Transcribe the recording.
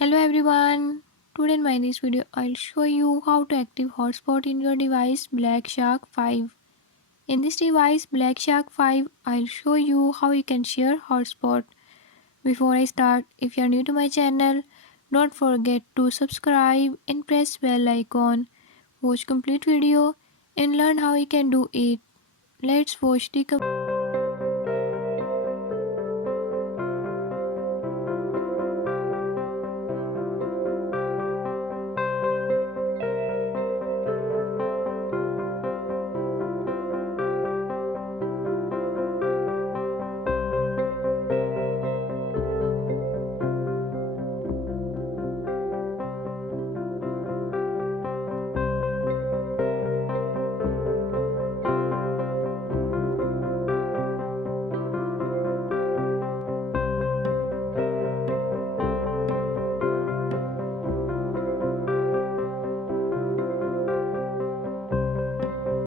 Hello everyone. Today in this video I'll show you how to active hotspot in your device Black Shark 5. In this device Black Shark 5 I'll show you how you can share hotspot. Before I start, if you are new to my channel, don't forget to subscribe and press bell icon. Watch complete video and learn how you can do it. Let's watch the